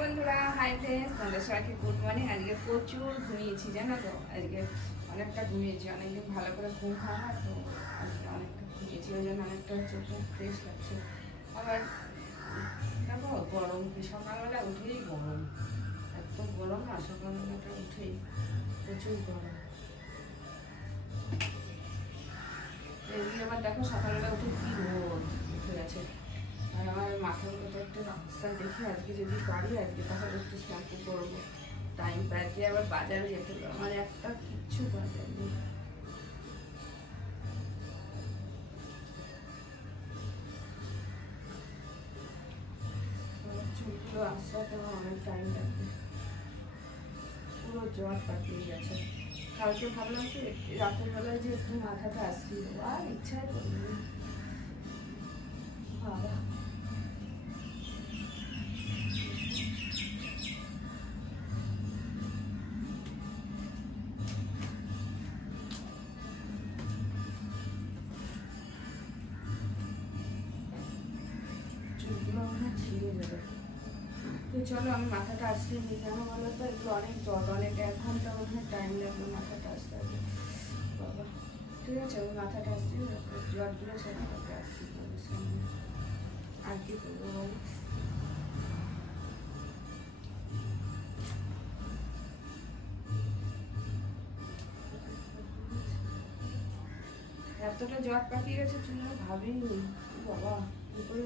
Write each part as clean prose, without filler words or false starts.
বন্ধুরা, hi friends, তোমাদের সবাইকে গুড মর্নিং। আজকে প্রচুর ঘুমিয়েছি জানো তো, আজকে অনেকটা ঘুমিয়েছি, অনেকদিন ভালো করে ঘুম হয় না তো, আজকে অনেকটা ঘুমিয়েছি, ওই জন্য অনেকটা চোখে ফ্রেশ লাগছে। আবার দেখো গরম, সকালবেলা উঠেই গরম, এত গরম না, সকালবেলাটা উঠেই প্রচুর গরম। এদিকে আবার দেখো সকালবেলা উঠে কি রোদ উঠে গেছে, আর আমার মাথাগুলোতে একটা রাস্তা দেখে আজকে যদি পারি আজকে তাহলে একটু শ্যাম্পু করবো, টাইম পাই। আজকে আবার বাজারে যেতে হবে, আমার একটা কিচ্ছু বাজার নেই। চুলগুলো আসাতে আমার অনেক টাইম লাগবে, পুরো জ্বর পাকিয়ে গেছে। কালকে ভাবলাম কি রাতের বেলায় যে একটু মাথাটা আসছিল, আর ইচ্ছাই করিনি বাবা। চুলগুলো মনে হয় ছিঁড়ে যাবে। তো চলো আমি মাথাটা আসতে নিই, কেন বলো তো, এগুলো অনেক জ্বর, অনেক 1 ঘন্টা মনে হয় টাইম লাগবে মাথাটা আসতে হবে বাবা। ঠিক আছে, আমি মাথাটা আসছি, জ্বরগুলো ছেড়ে তারপরে আসছি তোমাদের সামনে। আর কি করবো বলো, এতটা জ্বর পাকিয়ে গেছে চুলে, ভাবিনি বাবা। কি করে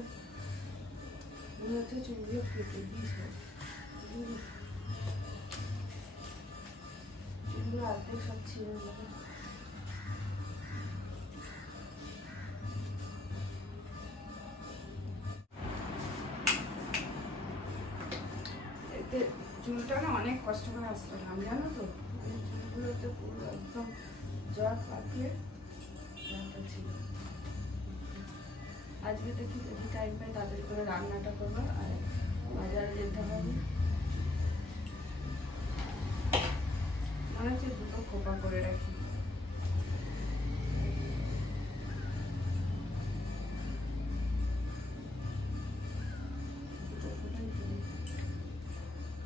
মনে হচ্ছে চুলগুলো কেটে দিয়েছে, চুলগুলো অর্ধেক সব ছিঁড়ে যাবে। এতে চুলটা না অনেক কষ্ট করে আসতে নাম জানো তো, চুলগুলোতে পুরো একদম জ্বর পাকিয়ে ছিল। আজকে দেখি যদি টাইম পাই তাদের করে রান্নাটা করবো, আর বাজারে যেতে হবে। মনে হচ্ছে দুটো খোপা করে রাখি,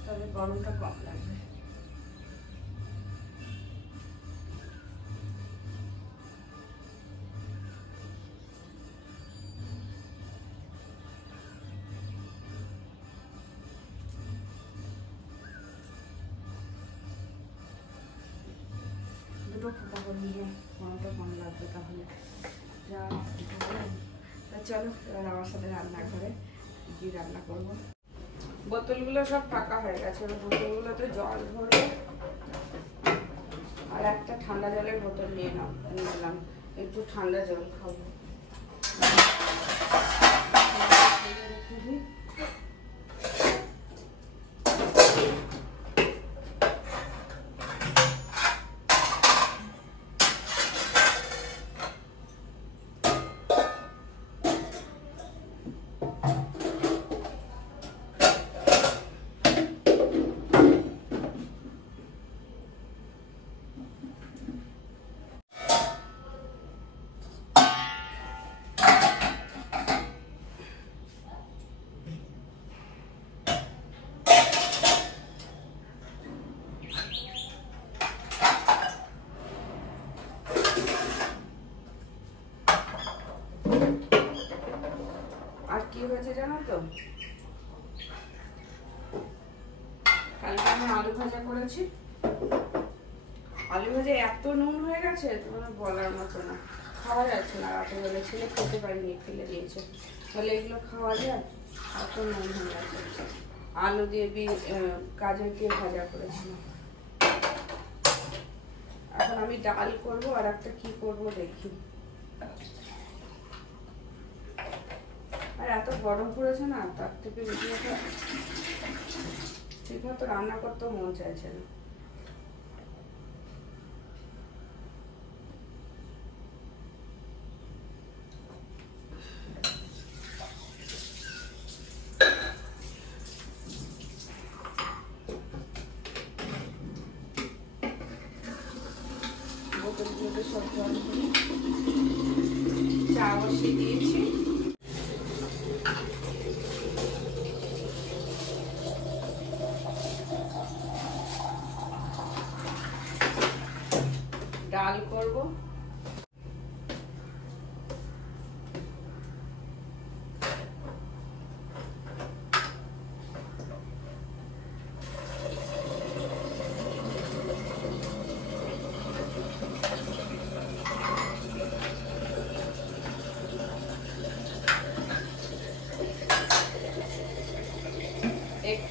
তবে গরমটা কম লাগবে। দুটো খোপা করে নিয়ে গরমটা কম লাগবে তাহলে। যা চলো এবার আমার সাথে রান্নাঘরে কি রান্না করবো। বোতলগুলো সব ফাঁকা হয়ে গেছে, বোতলগুলোতে জল ভরে আর একটা ঠান্ডা জলের বোতল নিয়ে নিলাম, একটু ঠান্ডা জল খাবো। আর কি হয়েছে জানো তো, কালকে আমি আলু ভাজা করেছি, আলু ভাজা এত নুন হয়ে গেছে তোমার বলার মতো না, খাওয়া যাচ্ছে না। রাতের বেলা ছেলে খেতে পারিনি, ফেলে দিয়েছে। তাহলে এগুলো খাওয়া যায়, এত নুন হয়ে গেছে। আলু দিয়ে গাজর দিয়ে ভাজা করেছিলাম। এখন আমি ডাল করবো, আর একটা কি করবো দেখি। আর এত গরম পড়েছে না, তার থেকে রুটিটা ঠিক মতো রান্না করতেও মন চাইছে না। বোতলগুলোতে সব জল করে চা বসিয়ে দিয়েছি।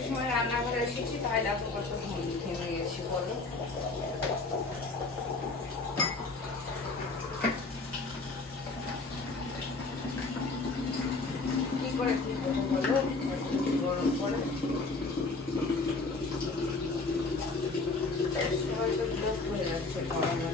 সময় রান্না করে এসেছি, তাই দেখো কত ঘেমে গেছি বলো। কি করে কি করবো বলো, গরম করে সবাই তো বিরক্ত হয়ে যাচ্ছে গরমে।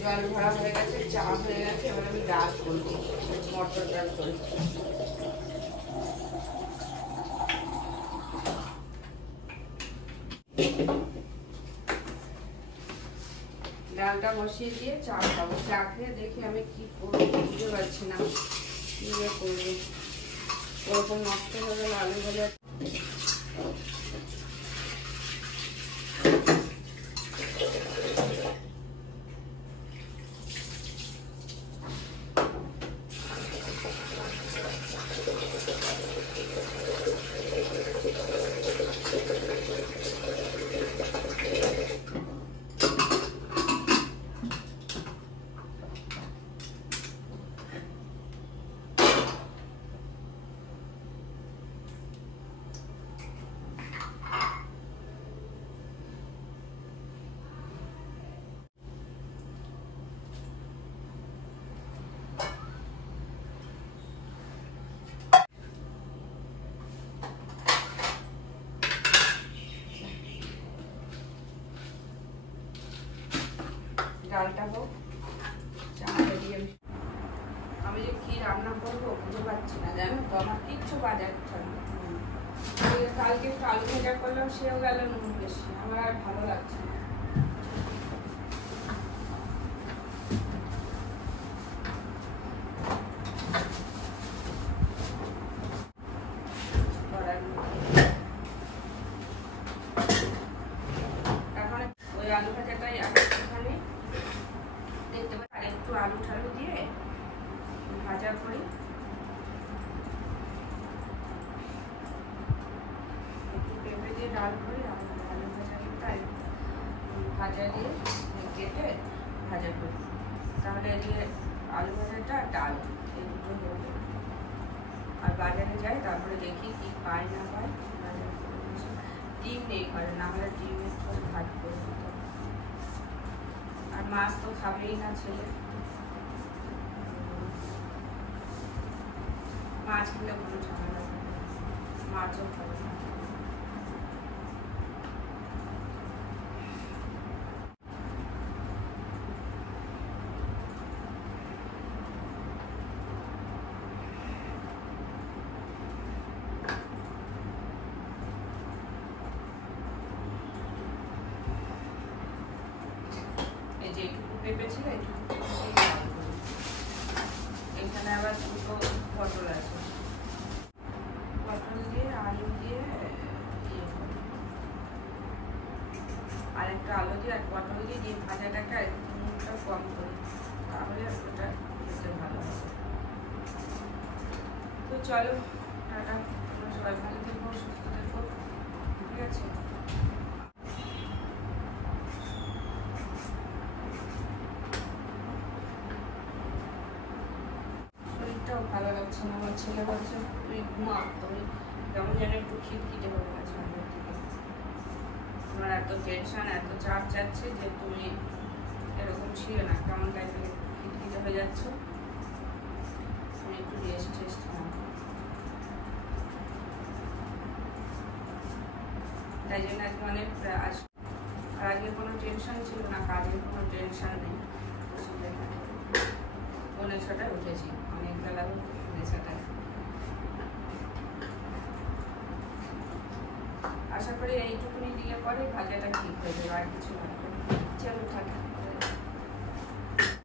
জল ভরা হয়ে গেছে, চা হয়ে গেছে, এবার আমি ডাল করবো, মটর ডাল করি। ডালটা বসিয়ে দিয়ে চা খাবো। চা খেয়ে দেখি আমি কি করবো, বুঝতে পারছি না কি করবো। ওরকম নষ্ট হয়ে গেল আলু ভাজা। ডালটা হোক, চাটা দিয়ে আমি যে কি রান্না করবো বুঝতে পারছি না, জানো তো। আমার কিচ্ছু বাজার কালকে একটু আলু ভাজা করলাম, সেও গেল নুন বেশি, আমার আর ভালো লাগছে না। এখন ওই আলু ভাজাটাই একটুখানি দেখতে পাই, আর একটু আলু ঠালু দিয়ে ভাজা করি, একটু পেঁপে দিয়ে ডাল করি, আলু ভাজাটা ভাজা দিয়ে কেটে ভাজা করি, তাহলে এদিকে আলু ভাজাটা ডাল এই দুটো হয়ে যাবে। আর বাজারে যাই, তারপরে দেখি কি পাই না পাই। ডিম নেই ঘরে, না হলে ডিমের করে ভাত করে দিত। আর মাছ তো খাবেই না ছেলে, মাছ খেলে কোনো ঝামেলা নেই, মাছও খাবে না। এই যে একটু পেঁপে ছিল, এখানে আবার দুটো পটল আছে, পটল দিয়ে আলু দিয়ে আর একটা আলু দিয়ে আর পটল দিয়ে ভাজাটাকে আর নুনটা কম করি, তাহলে ওটা খেতে ভালো হবে। তো চলো, টাটা, তোমরা সবাই ভালো থেকো, সুস্থ থেকো, ঠিক আছে। শরীরটাও ভালো লাগছে না, আমার ছেলে বলছে তুই ঘুমা, তুমি কেমন যেন একটু খিটখিটে হয়ে গেছে আমাদের থেকে। তোমার এত টেনশন, এত চাপ যাচ্ছে যে তুমি এরকম ছিল না, কেমন টাইপের খিটখিটে হয়ে যাচ্ছ। তুমি একটু রেস্ট নাও। তাই জন্য আজকে অনেক আর আজকে কোনো টেনশন ছিল না, কাজের কোনো টেনশন নেই। পৌনে 6টায় উঠেছি, অনেক বেলা পৌনে 6টায়। আশা করি এইটুকুনি দিলে পরে ভাজাটা ঠিক হয়ে যাবে, আর কিছু লাগবে না।